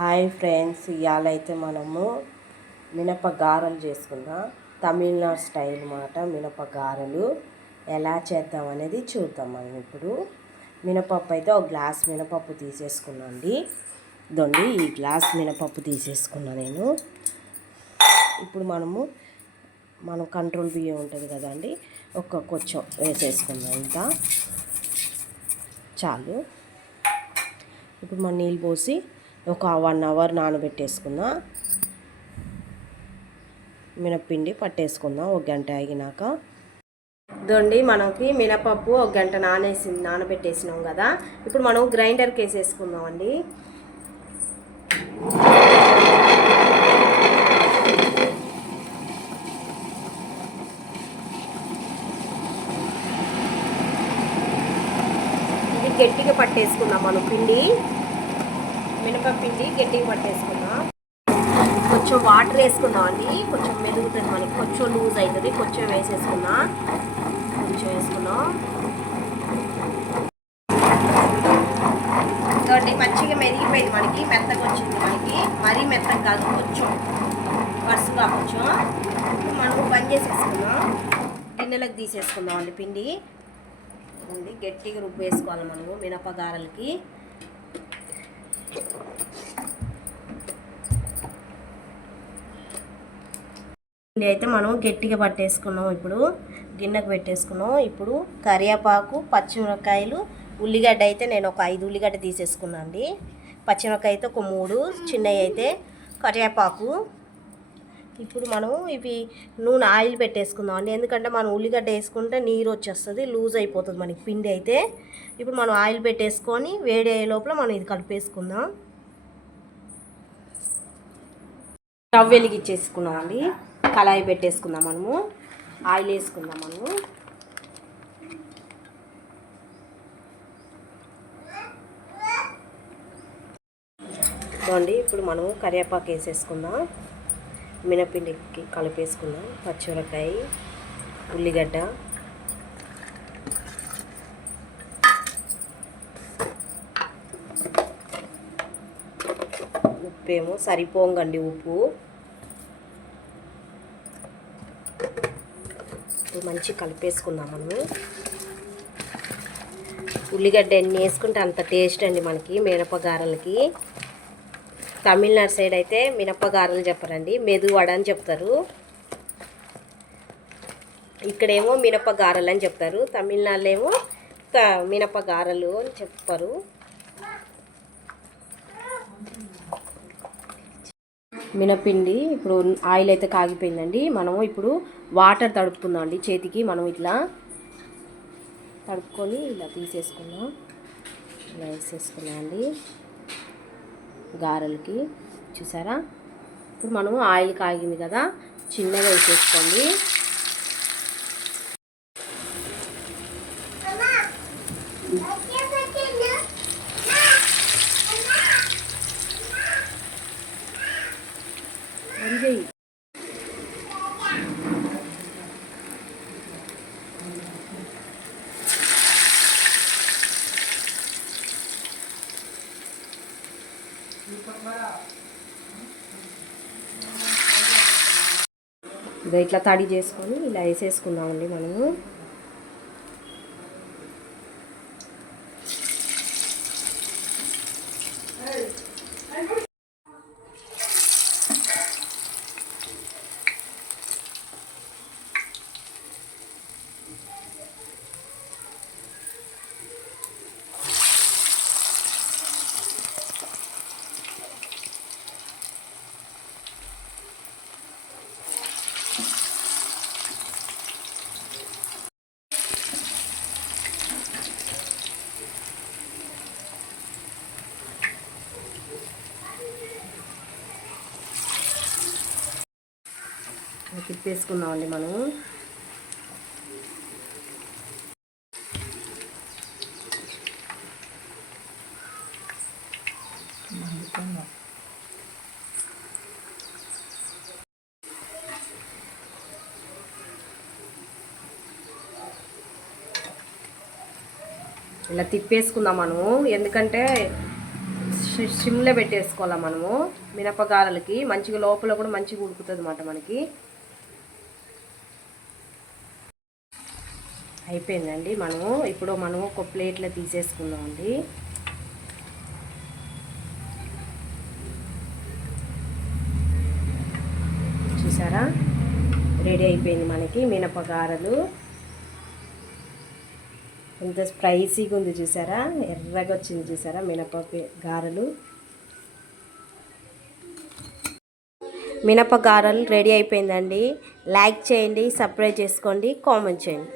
Hi friends ఇవాళ అయితే మనము మినప గారెలు చేసుకుందాం. తమిళనాడు స్టైల్ మాట మినప గారెలు ఎలా చేద్దాం అనేది చూద్దాం మనం ఇప్పుడు. మినపప్పు అయితే ఒక గ్లాస్ మినపప్పు తీసేసుకున్నాండి. దొండి ఈ గ్లాస్ మినపప్పు తీసేసుకున్నా నేను. ఇప్పుడు మనము మనం కంట్రోల్ బియ్యం ఉంటుంది కదండి ఒక కొంచెం వేసేసుకుందాం ఇంకా. చాలు. ఇప్పుడు మనం నీళ్ళు పోసి ఒక వన్ అవర్ నానబెట్టేసుకుందాం మినప్పిండి పట్టేసుకుందాం ఒక గంట ఆగినాక. దొండి మనకి మినపప్పు ఒక గంట నానేసి నానబెట్టేసినాం కదా. ఇప్పుడు మనం గ్రైండర్కి వేసేసుకుందాం అండి ఇది గట్టిగా పట్టేసుకుందాం మనం పిండి. మినపపిండి గట్టిగా పట్టేసుకున్నాం కొంచెం వాటర్ వేసుకున్నాం అండి. కొంచెం మెరుగుతుంది మనకి. కొంచెం లూజ్ అవుతుంది. కొంచెం వేసేసుకున్నా కొంచెం వేసుకున్నాం కాబట్టి మంచిగా మెరిగిపోయింది మనకి. మెత్తగా వచ్చింది మనకి. మరీ మెత్తగా కాదు కొంచెం వరుసగా కొంచెం. మనం బంద్ చేసేసుకున్నాం గిన్నెలకు తీసేసుకుందాం అండి పిండి. ఉంది గట్టిగా రుబ్బు వేసుకోవాలి మనము మినపగారలకి. పిండి అయితే మనం గట్టిగా పట్టేసుకున్నాం ఇప్పుడు. గిన్నెకు పెట్టేసుకున్నాం. ఇప్పుడు కరివేపాకు పచ్చిమిరపకాయలు ఉల్లిగడ్డ అయితే నేను ఒక ఐదు ఉల్లిగడ్డ తీసేసుకున్నాను అండి పచ్చిమిరపకాయ అయితే ఒక మూడు చిన్నవి అయితే కరివేపాకు ఇప్పుడు మనం ఇవి నూనె ఆయిల్ పెట్టేసుకుందాం అండి. ఎందుకంటే మనం ఉల్లిగడ్డ వేసుకుంటే నీరు వచ్చేస్తుంది లూజ్ అయిపోతుంది మనకి పిండి అయితే. ఇప్పుడు మనం ఆయిల్ పెట్టేసుకొని వేడి అయ్యే లోపల మనం ఇది కలిపేసుకుందాం. స్టవ్ వెలిగించేసుకున్నాం అండి. కళాయి పెట్టేసుకుందాం మనము. ఆయిల్ వేసుకుందాం మనము. చూడండి ఇప్పుడు మనం కరివేపాకు వేసేసుకుందాం. మినపిండికి కలిపేసుకున్నాం. పచ్చిమిరకాయ ఉల్లిగడ్డ. ఉప్పు ఏమో సరిపోంగండి ఉప్పు మంచి కలిపేసుకుందాం మనము. ఉల్లిగడ్డ ఎన్ని వేసుకుంటే అంత టేస్ట్ అండి మనకి మినపగారలకి. తమిళనాడు సైడ్ అయితే మినపగారలు చెప్పరండి. మెదువడ అని చెప్తారు. ఇక్కడేమో మినపగారలు అని చెప్తారు. తమిళనాడులో ఏమో క- మినపగారలు అని చెప్తారు మినపిండి ఇప్పుడు ఆయిల్ అయితే కాగిపోయిందండి. మనము ఇప్పుడు వాటర్ తడుపుకుందాం అండి చేతికి మనం ఇట్లా తడుపుకొని ఇలా తీసేసుకున్నాం. ఇలా వేసేసుకున్నాం అండి గారెలకి. చూసారా? ఇప్పుడు మనం ఆయిల్ కాగింది కదా చిన్నగా వేసేసుకోండి. అంజయ్ ఇదో ఇట్లా తడి చేసుకొని ఇలా వేసేసుకుందామండి మనము. తిప్పేసుకుందామండి మనం ఇలా తిప్పేసుకుందాం మనము. ఎందుకంటే సిమ్లో పెట్టేసుకోవాలా మనము. మినపగారలకి మంచిగా లోపల కూడా మంచిగా ఉడుకుతుంది అన్నమాట మనకి. అయిపోయిందండి. మనము ఇప్పుడు మనము ఒక ప్లేట్లో తీసేసుకుందామండి. చూసారా? రెడీ అయిపోయింది మనకి మినపగారలు. ఎంత స్పైసీగా ఉంది చూసారా? ఎర్రగా వచ్చింది చూసారా మినప గారెలు మినప గారెలు రెడీ అయిపోయిందండి. లైక్ చేయండి సబ్స్క్రైబ్ చేసుకోండి కామెంట్ చేయండి.